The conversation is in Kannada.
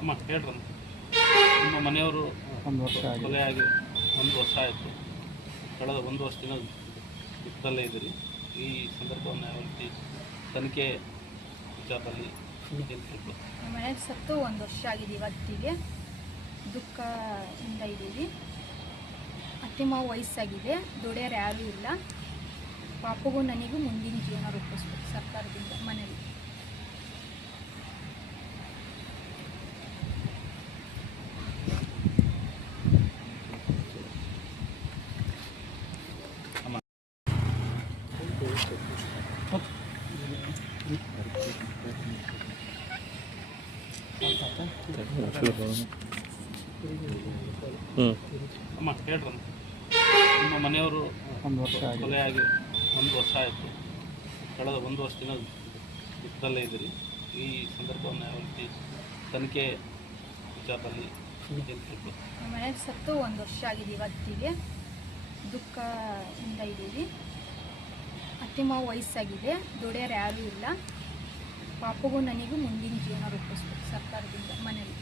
ಅಮ್ಮ ಹೇಳ್ರಿ, ನಿಮ್ಮ ಮನೆಯವರು ಕೊಲೆಯಾಗಿ 1 ವರ್ಷ ಆಯಿತು. ಕಳೆದ 1 ವರ್ಷದಿಂದ ದುಃಖದಲ್ಲೇ ಇದ್ದೀರಿ. ಈ ಸಂದರ್ಭವನ್ನು ಯಾವ ರೀತಿ ತನಿಖೆ ವಿಚಾರದಲ್ಲಿ ನಮ್ಮ ಮನೆಗೆ ಸತ್ತು 1 ವರ್ಷ ಆಗಿದೆ. ಇವತ್ತಿಗೆ ದುಃಖದಿಂದ ಇದ್ದೀವಿ. ಅತ್ತೆ ಮಾವು ವಯಸ್ಸಾಗಿದೆ, ದುಡಿಯೋರು ಯಾರೂ ಇಲ್ಲ. ಪಾಪಗೂ ನನಗೂ ಮುಂದಿನ ಜೀವನ ರೂಪಿಸ್ಬೇಕು ಸರ್ಕಾರದಿಂದ ಮನೇಲಿ. ಅಮ್ಮ ಹೇಳ್ರಿ, ನಿಮ್ಮ ಮನೆಯವರು ಕೊಲೆಯಾಗಿ 1 ವರ್ಷ ಆಯಿತು. ಕಳೆದ 1 ವರ್ಷದಿಂದ ದುಃಖದಲ್ಲೇ ಇದ್ದೀರಿ. ಈ ಸಂದರ್ಭವನ್ನು ಯಾವ ರೀತಿ ತನಿಖೆ ವಿಚಾರದಲ್ಲಿ ನಮ್ಮ ಮನೆಗೆ ಸತ್ತು 1 ವರ್ಷ ಆಗಿದೆ. ಇವತ್ತಿಗೆ ದುಃಖದಿಂದ ಇದ್ದೀವಿ. ಅತ್ತೆ ಮಾವು ವಯಸ್ಸಾಗಿದೆ, ದುಡಿಯೋರು ಯಾರೂ ಇಲ್ಲ. ಪಾಪಗೂ ನನಗೂ ಮುಂದಿನ ಜೀವನ ರೂಪಿಸ್ಬೇಕು ಸರ್ಕಾರದಿಂದ ಮನೇಲಿ.